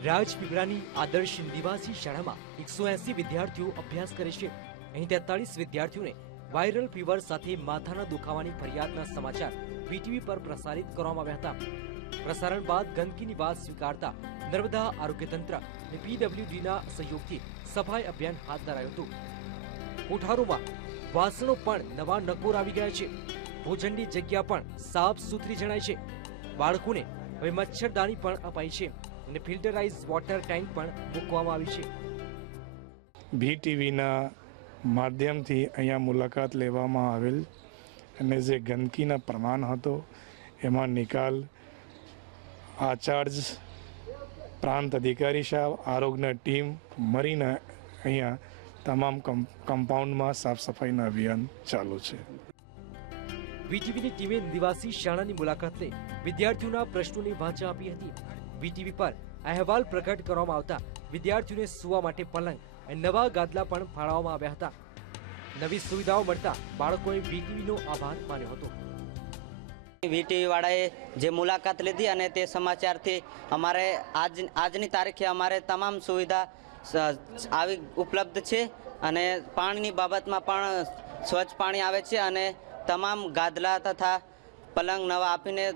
રાજપીપળાની આદર્શ નિવાસી શાળામાં એકસો એસી વિદ્યાર્થીઓ અભ્યાસ કરે છે. અહીં તેતાલીસ વિદ્યાર્થીઓને વાયરલ ફીવર સાથે માથાના દુખાવાની ફરિયાદના સમાચાર વીટીવી પર પ્રસારિત કરવામાં આવ્યા હતા. પ્રસારણ બાદ ગંદકીની વાત સ્વીકારતા નર્મદા આરોગ્ય તંત્ર અને પીડબ્લ્યુડીના સહયોગથી સફાઈ અભિયાન હાથ ધરાયું હતું. કોઠારોમાં વાસણો પણ નવા નકોર આવી ગયા છે. ભોજનની જગ્યા પણ સાફ સુથરી જણાય છે. બાળકોને હવે મચ્છરદાની પણ અપાઈ છે. અને ફિલ્ટરાઇઝ વોટર ટેન્ક પણ મૂકવામાં આવી છે. ભી ટીવીના માધ્યમથી અહીંયા મુલાકાત લેવામાં આવેલ અને જે ગંદકીના પ્રમાણ હતો એમાં નિકાલ આચાર્ય પ્રાંત અધિકારી સાહેબ આરોગ્યના ટીમ મળીને અહીંયા તમામ કમ- કમ્પાઉન્ડમાં સાફ સફાઈના અભિયાન ચાલુ છે. વીટીવીની ટીમે નિવાસી શાળાની મુલાકાત લઈ વિદ્યાર્થીઓના પ્રશ્નોની વાંચા આપી હતી. વીટીવી પર અહેવાલ પ્રગટ કરવામાં આવતા વિદ્યાર્થીઓને સૂવા માટે પલંગ અને નવા ગાદલા પણ ફાળવવામાં આવ્યા હતા. નવી સુવિધાઓ મળતા બાળકોએ વીટીવીનો આભાર માન્યો હતો. વીટીવી વાળાએ જે મુલાકાત લીધી અને તે સમાચારથી અમારે આજ, આજની તારીખે અમારે તમામ સુવિધા આવી ઉપલબ્ધ છે અને પાણીની બાબતમાં પણ સ્વચ્છ પાણી આવે છે અને તમામ ગાદલા તથા પલંગ નવા આપીને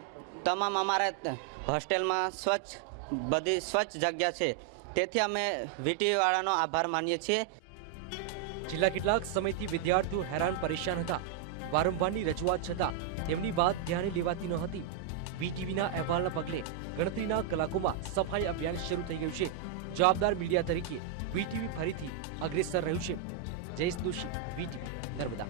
તમામ અમારે હોસ્ટેલમાં સ્વચ્છ, બધી સ્વચ્છ જગ્યા છે. તેથી અમે વીટીવાળાનો આભાર માનીએ છીએ. છેલ્લા કેટલાક સમયથી વિદ્યાર્થીઓ હેરાન પરેશાન હતા. વારંવારની રજૂઆત છતાં તેમની વાત ધ્યાને લેવાતી ન હતી. વીટીવીના અહેવાલના પગલે ગણતરીના કલાકોમાં સફાઈ અભિયાન શરૂ થઈ ગયું છે. જવાબદાર મીડિયા તરીકે વીટીવી ફરીથી અગ્રેસર રહ્યું છે. જયેશ દોશી, વીટીવી, નર્મદા.